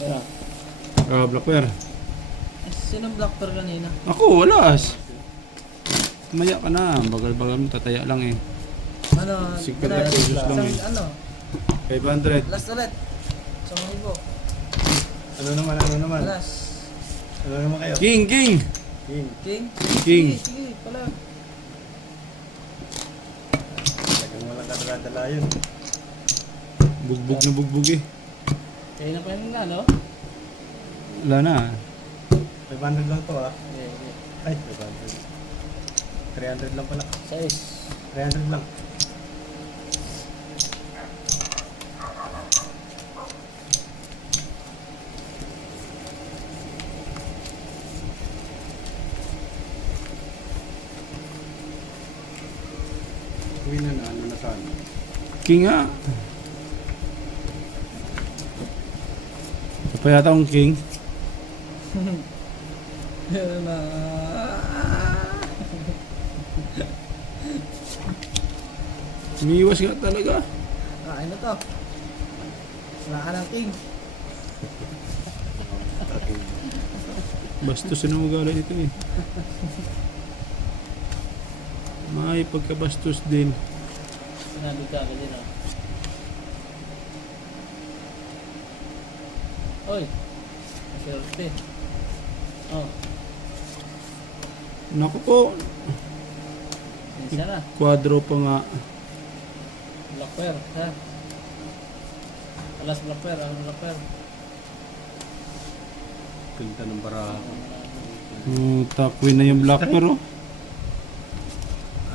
Yeah. Black pair. Sinong black pair kanina? Ako, wala. Maya ka na. Bagal-bagal mo, tataya lang eh. Ano? 50 pesos lang eh. Ano? 500. Last ulit. Sa mga Ano naman? Last. Ano naman kayo? King! King? King. Sige, pala. Talagang walang kadala-dala yun. Bugbog na bugbog eh. Kaya na pa yun na, no? Wala na. 500 lang to ah. Okay. Ay, 500. 300 lang pala. Size. 300 lang. Uwi na na, ano na saan? King nga. Ito pa yata akong king. Yan na. Umiiwas nga talaga. Kain na to. Wala ka ng king. Bastos na magala ito eh. May pagkabastos din. Sinabi ka ka din, Oy. Maserte. Oh. Naku po. Isa na. Quadro pa nga. Black pair, ha? Alas black pair, ano black pair? Pinta ng baraha. Queen na yung black pair oh.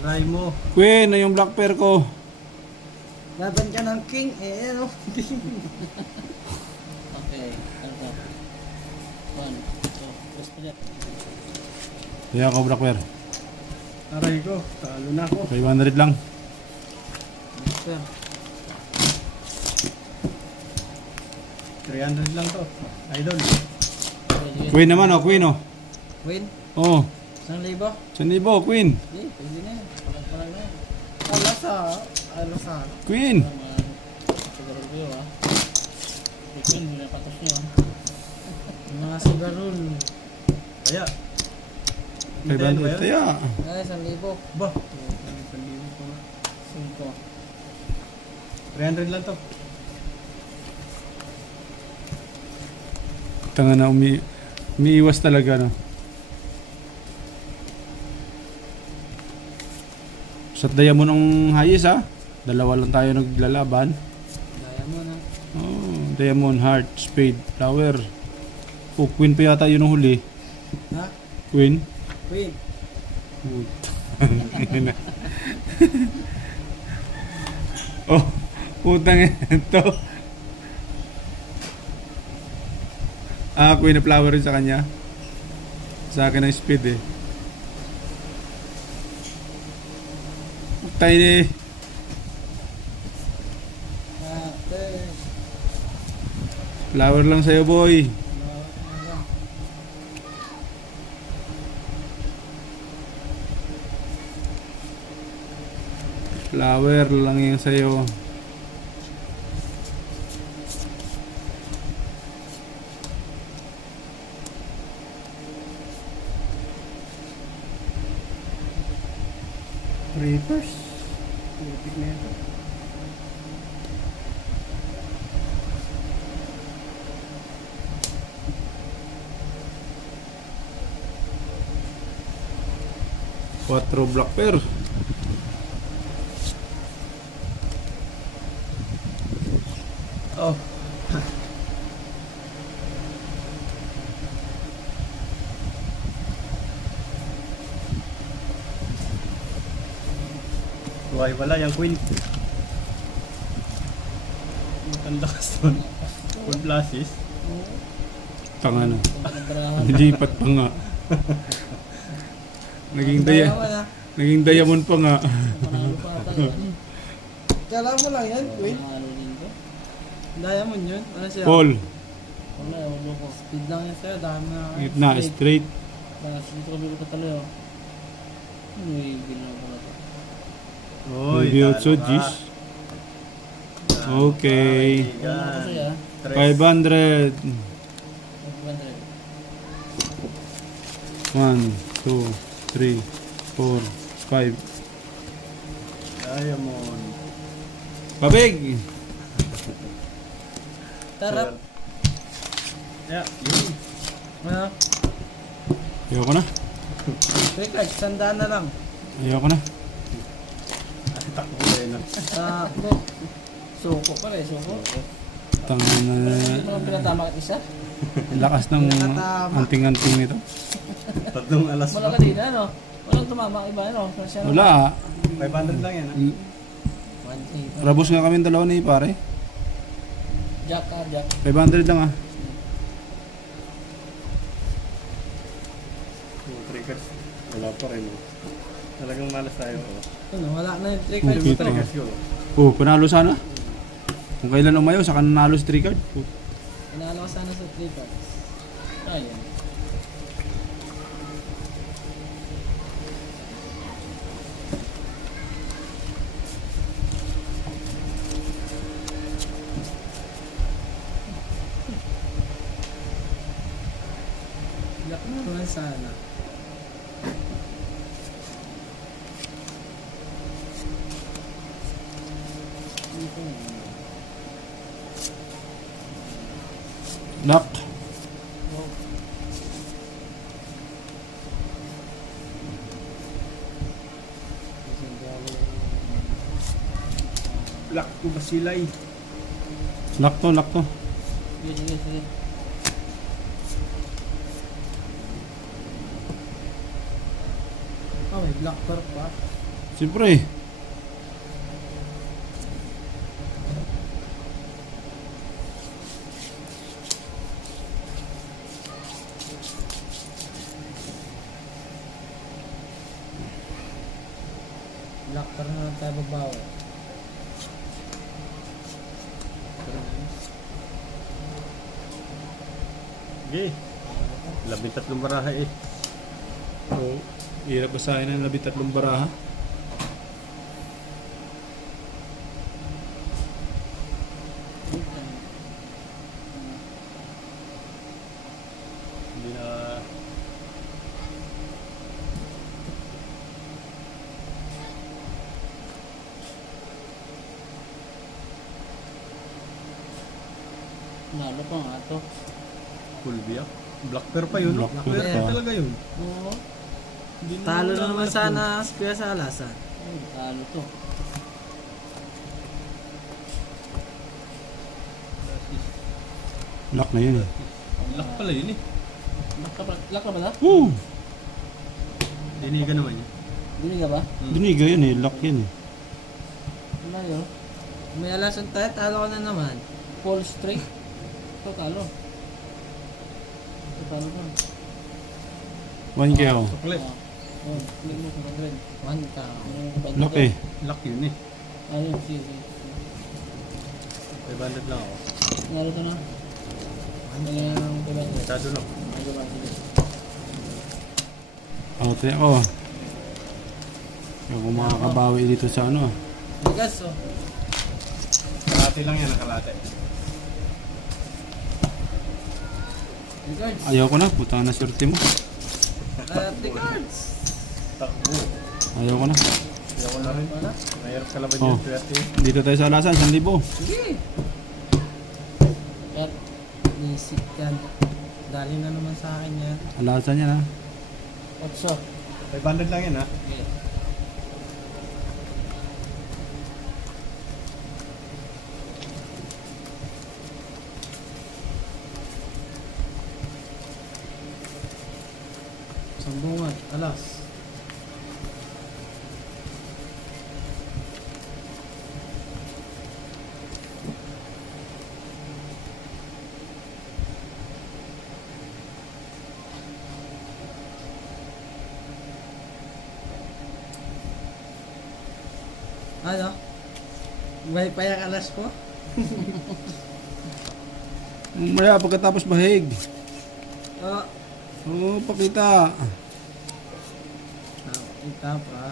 Aray mo. Queen na yung black pair ko. Laban ka ng king, ano? Okay, ano to? 1, 2, gusto niya. Kaya ako black pair. Aray ko. Talo na ako. 500 lang. Black pair. 300 lang to. Idol. Queen naman oh, Queen oh. Win? Oh, 1,000? 1,000 Queen. Hindi, pwede na yan. Palag-palag na yan. Alasa. Queen. Siguro ko yun, Queen, pinapatos nyo, Mga sigaron. Kaya. 500 kaya. Ay, 1,000. Ba? 5. 300 lang to. Tanga na umiiwas talaga no. Sa Diamond ang hayes ha. Dalawa lang tayo naglalaban. Daya mo na. Oh, Diamond, Heart, Spade, Flower. Oh, Queen pa yata yun ang huli. Ha? Queen. Queen. Oh, putang ito. Queen of Flower rin sa kanya. Sa akin ang Spade eh. Tiny. Flower lang sa'yo boy. Flower lang yung sa'yo. Reapers. Lupit na ito. Quattro black pair. Oh. Buhay pala yung queen. Matalakas doon. Full flashes. Tanga na. Nilipat pa nga. Naging diamond pa nga. Panalo pa ata yun. Kala mo lang yan, Queen? Panalo din ko. Diamond yun? Ano siya? Paul. Wala, ewan ko. Speed lang yan sa'yo, dami na. Gitna, straight. Tapos dito kami katalo yun. Uy, ginawa ko na to. Maybe also talo ka. Gis. Okay. Wala ko kasi 500. 1, 2, 3, 4, 5. Diamond. Babig! Tarap. Yeah, yun. Ano? Ayoko na. Quick card, sandaan na lang. Ayoko na. Ay, takbo ko yun. Takbo. Suko pala eh, suko. Tangan na Hindi mo lang pinatama at isa. lakas ng Nakatama. anting-anting nito. Tatlong alas Wala pa. kanina, ano? Walang tumama iba, ano? Siya, ano? Wala. 500 lang yan, ha? 1-8. Rabos nga kami dalawa ni pare. Jack, Jack. 500 lang ah. Yung triggers, wala pa rin. Oh. Talagang malas tayo. Oh. Ano, wala na yung trick Okay. card. Yung Kita. triggers ko. Oh, panalo sana. Kung kailan umayaw, saka nanalo si Tricard. Oh. Inalo ko sana sa trick cards. Ayan. Yak na naman sana. Lock. Lock ko ba sila eh? Lock to, lock to. Sige, sige, sige. Oh, may black bar pa. Siyempre. Black bar na lang tayo babawa. Okay. 13 baraha eh. Oh, hirap basahin ng 13 baraha. Hindi na... Nalo pa nga to. Full biyak. Black pearl pa yun. Black Black pearl pearl pa. talaga yun. Oo. Hindi Talo na naman Black sana Kuya sa alasan. Ay, talo to. Lock na yun eh. Black pala yun eh. Lock ka ba na? Woo! Diniga naman yun. Dili ka ba? Duniga yun eh, lock yun eh. Wala yun. May alasan tayo, talo ko na naman. Full straight. Ito talo. Ito talo ka. 1K ako. Sukli. Oh, click mo sa 100. 1 ka. Lock eh. Lock yun eh. Ayun, sige, sige. 500 lang ako. Nalo ka na. Ano yung 500? Masyado lang. Ano ba? Sige. Out ako. Ako makakabawi dito sa ano ah. Bigas oh. Kalate lang yan, kalate. Trick cards. Ayaw ko na, puta na swerte mo. Trick cards. Takbo. Ayaw ko na. Kaya ko na rin. Wala. Mayroon ka laban Oh. yung swerte. Dito tayo sa alasan, 1,000. Sige. Cut. Nisip yan. Dali na naman sa akin yan. Alasan yan ha. 8. 500 lang yan ha. Okay. Sambungan. Alas. Ano? May payang alas po? Maya pagkatapos bahig. Oo. Oo, pakita. Ita pa.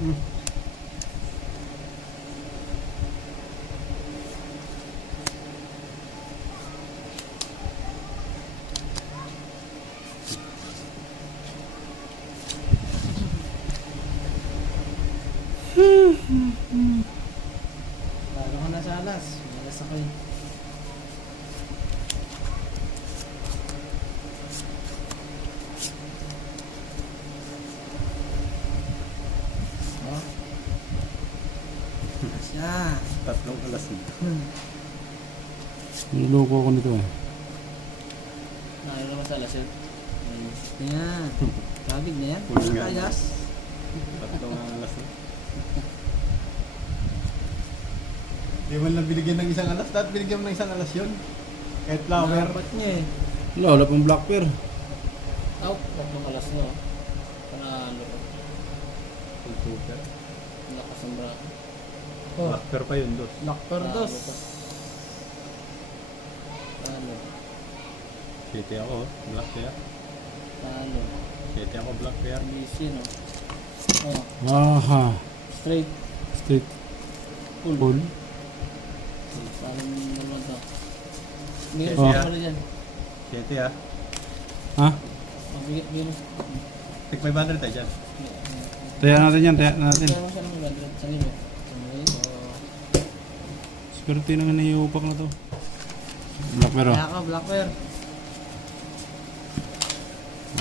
Talo ka na sa alas. Malas ako eh. Oh. Siya. Tatlong alas na. Niloko ako nito eh. Nakaya naman sa alas yun. Yan. Kabig na yan. Kulang nga. Ayos. Tatlong alas na. Di man lang binigyan ng isang alas. Dapat binigyan mo ng isang alas yun. Kahit flower. Dapat niya eh. Wala pang black pair. Out. Tatlong alas no. Panalo ko. Computer. Lakas ng bra. Oh. Blacker pa yun, dos. Lock per dos. Talo. City ako, black kaya. Talo. City ako, black kaya. Easy no. Oh. Aha. Straight. Straight. Full. Full. Parang naman to. Bigyan Oh. mo sa dyan. City ah. Ha? Oh, bigyan mo. Take 500 tayo dyan. Taya natin yan, taya natin. Bigyan mo siya ng 100 sa nilo. Sa nilo. Swerte na nga naiupak na to. Black pair oh. Kaya ka, Blackbear.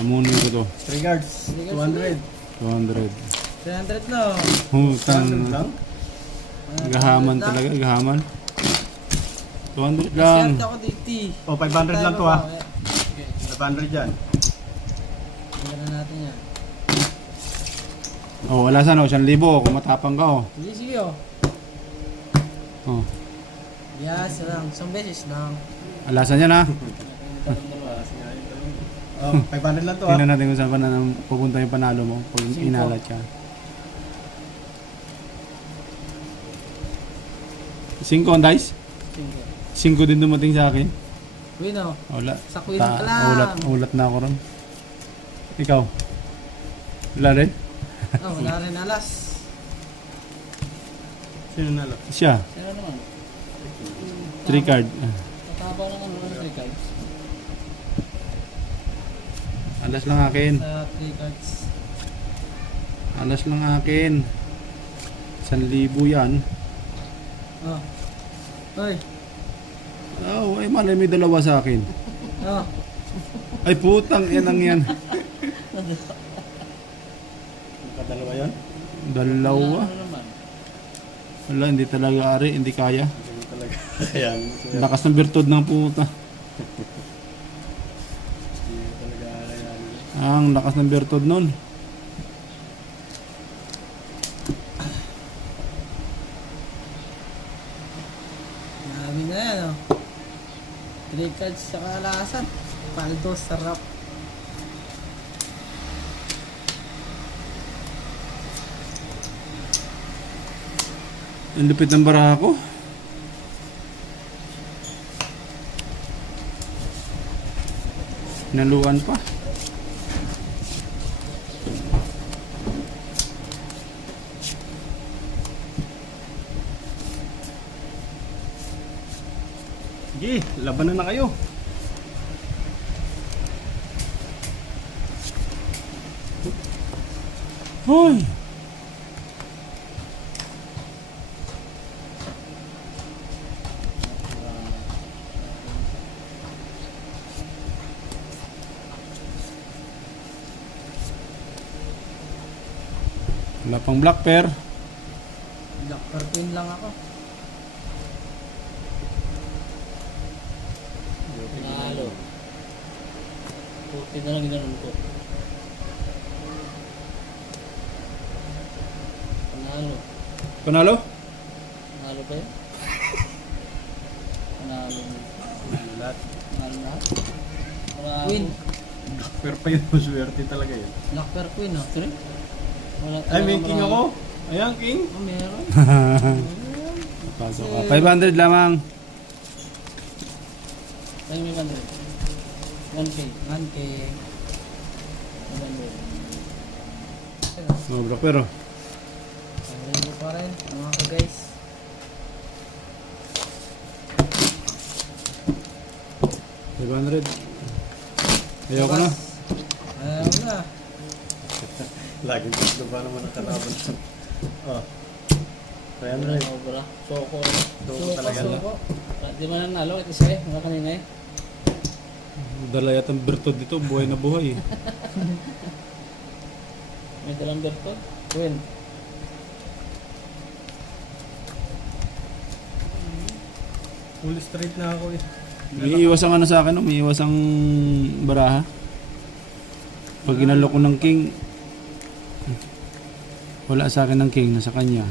Amunin ko to. 3 guards, 200. 200. 300 no. Hutang. 200 lang? Gahaman talaga, gahaman. 200 lang. Swerte ako dito. Oh, 500 lang to ah. 500 dyan. Tingnan na natin yan. Oh, wala sana, 1,000 kung matapang ka oh. Sige, sige oh. Oh. Yes lang. Isang beses lang. Alasan yan ha. Oh, 500 lang to ah. Tingnan natin kung saan pa na pupunta yung panalo mo pag inalat ka. 5 on dice? 5 din dumating sa akin. Win oh. Wala. Sa queen ka lang. Ulat na ako ron. Ikaw? Wala rin? Oh, wala rin alas. Sino nalo? Siya. Sino naman? 3 card. Mataba ng ano ng 3 cards. Alas lang akin. Sa 3 cards. Alas lang akin. 1,000 yan. Oh. Hoy. Oh, ay malay may dalawa sa akin. Oh. Ay putang, yan ang yan. Nakadalawa yun? Dalawa. Ano naman? Wala, hindi talaga ari, hindi kaya. Hindi mo talaga. Ayan. Lakas ng bertod ng puta. Hindi mo talaga ayan. Ang lakas ng bertod nun. Grabe na yan oh. 3 cards sa kaalasan. Paldo, sarap. Ang lupit ng baraha ko. Naluan pa. Sige, labanan na kayo. Hoy! Wala pang black pair. Black per queen lang ako. Panalo. Puti na lang ginanon ko. Panalo. Panalo? Panalo pa yun? Panalo. Lahat. Panalo na? Panalo. Queen. Blacker pa yun. Maswerte talaga yun. Black per queen oh. Three? Wala Ay, may talaga king marami. ako. Ayan, king. Oh, meron. Pasok ka. 500 lamang. Ay, may 100. 1K. 1K. 100. No black pair oh. Libo pa rin, mga ka-guys. $500. Ayaw ko na. Ayaw na. Laging tatlo ba naman ang kalaban? Oh. Ano 300. na obra? Soko. Soko talaga na. Suko. Di ba nanalo? Ito siya eh. Mga kanina eh. Dala yata ang bertod dito, buhay na buhay. May dalang berto. Win. Full straight na ako eh. May iwas ang ano sa akin, no? May iwas ang baraha. Pag ginalo ko ng king, wala sa akin ng king, nasa kanya.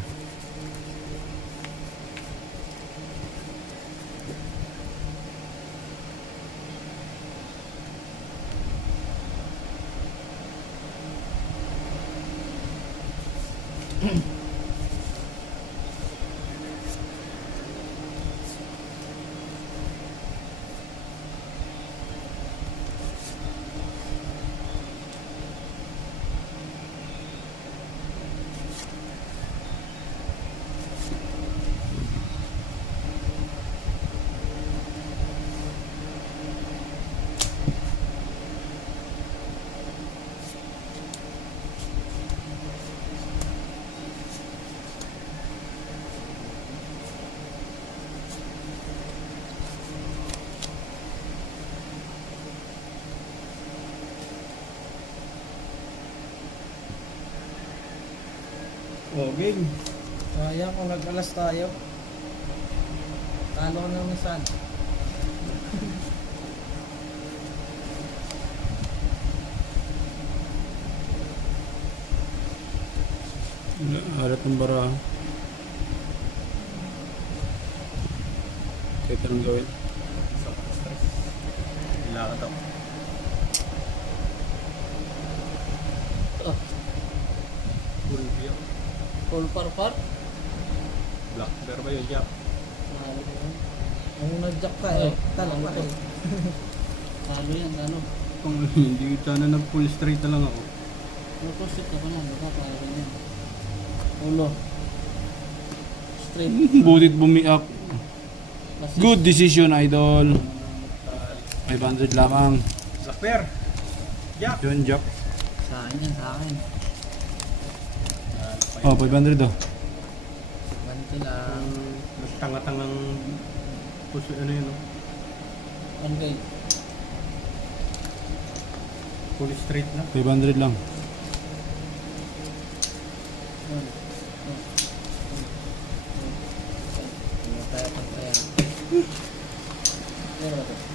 Oh, game. Sayang kung nag-alas tayo. Talo ko na minsan. Alat ng baraha. Kahit anong gawin. Kailangan ako. Oh. Full view. Full par. Black bear ba yun, Jack? Mahalo ko yun. Kung nag-jack ka eh, talo ka rin. Mahalo yan. Ano? Kung hindi sana nag full straight na lang ako. Ano po shoot ka pa lang. Baka parang yan. Ulo. Straight. Butit bumiak. Basis. Good decision, idol. 500 lamang. Black bear! Jack! Yun, Jack. Sa akin yan, sa akin. Oh, 500 oh. Ganito lang. Mas tanga-tangang puso, ano yun, oh. One guy. Full straight na. 500 lang. Ano tayo pag kaya? Meron ba ito?